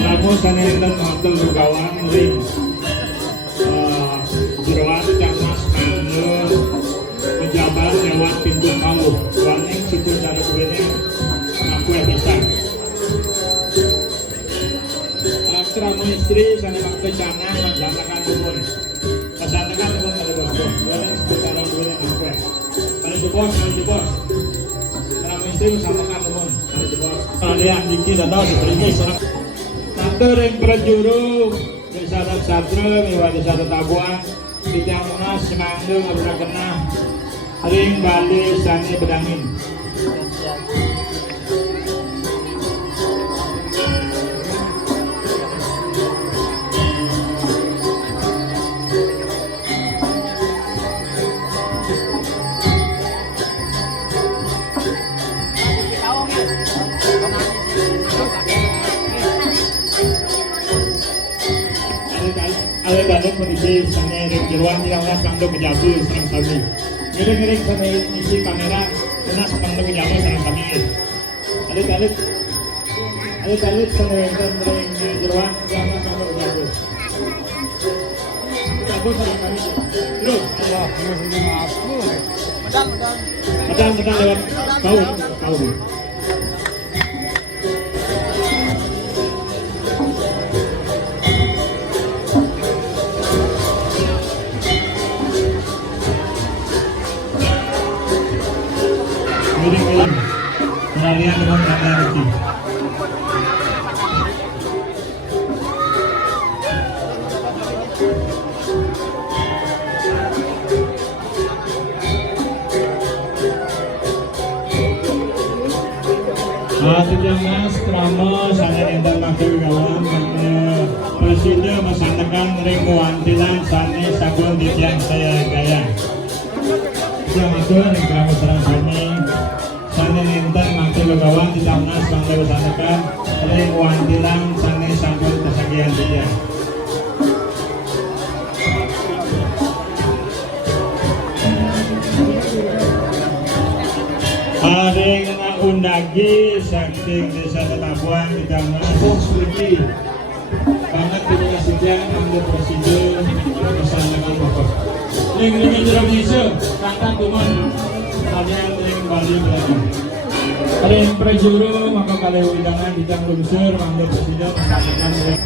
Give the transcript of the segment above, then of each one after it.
Namun sanenten mantel kawan ring jeroan Camas Manur pejabat lewat pintu kau waning situ cara kuene aku ya bisa asrama istri sana waktu cana menjanakan umur pesantekan umur pada bos-bos waning situ cara kuene aku ya pada bos asrama istri menjanakan umur pada bos kalian dikit atau seperti Santur yang berjuru desa Satra miwa desa Tabuan Bidang Munas Semanggung Abra Kenah Ring Bali Sani Bedangin Ada kondisi misalnya jeruan di awas pangdo kejabu serang kami. Ngiring-ngiring sama isi kamera tunas pangdo kejabu serang kami. Ada sama yang jeruan di awas pangdo kejabu. Kejabu serang kami. Terus. Medal lewat kau. Miring-miring peralihan dengan tanda rezeki. Sejak mas krama sana enten matur kawan presiden masantekan ring wantilan sani sabun dityan saya gaya. Sejak matur ring krama serang sani sani enten matur kawan di tamnas bangsa masantekan ring wantilan sani sabun kesagian dia. Aring undagi saking desa Tabuan kita langsung seperti banget terima kasih ambil presiden bersama bapak. Ling Indonesia kata teman kalian ling Bali berada. Ada yang prejuru maka kalian undangan di jam lunsur ambil presiden bersama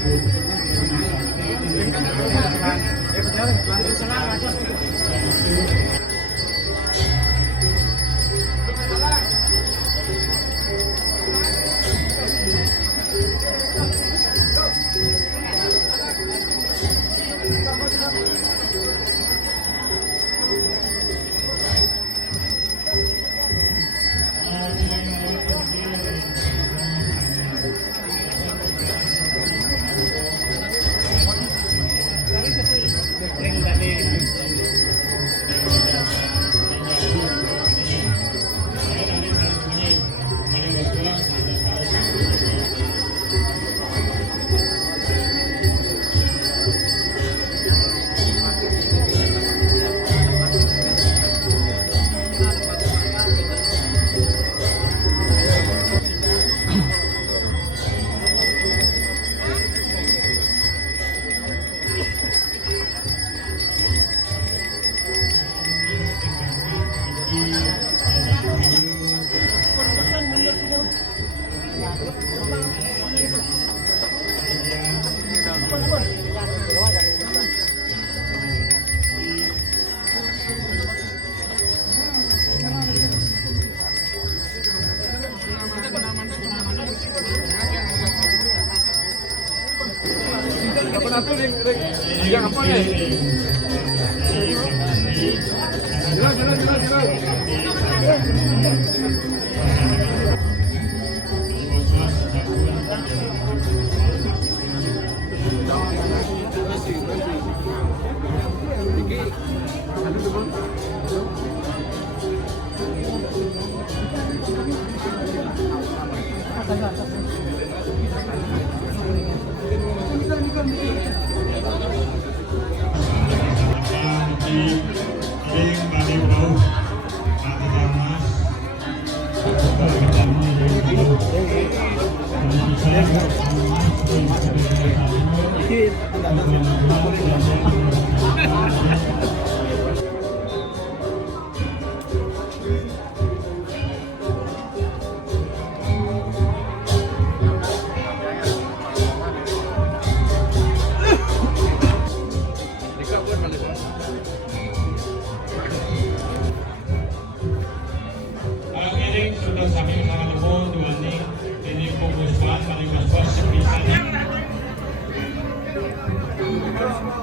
Sudah sampai sama tepung diwani ini fokus banget paling bos sepisahnya.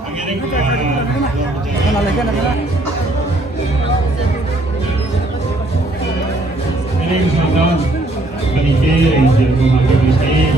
Akhirnya ini misalkan penikir yang jadi pemakai bisnis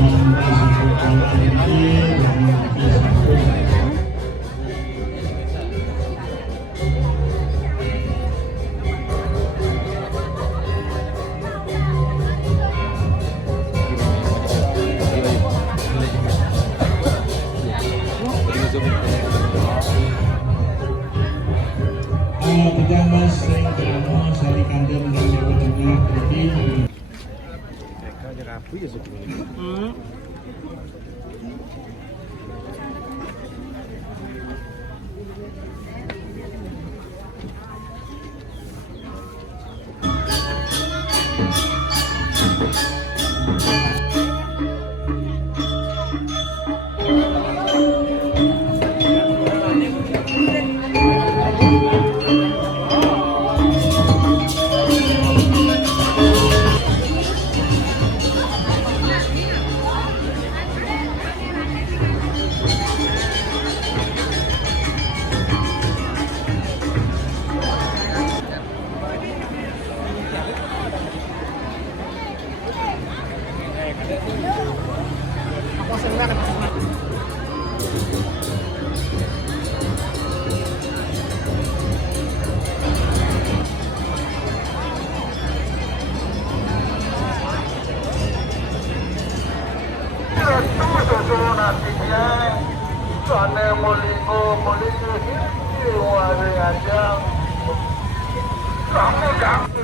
pejabat sering kerana sari kandung dan jawa tengah lebih rapi ya sebetulnya. Kamu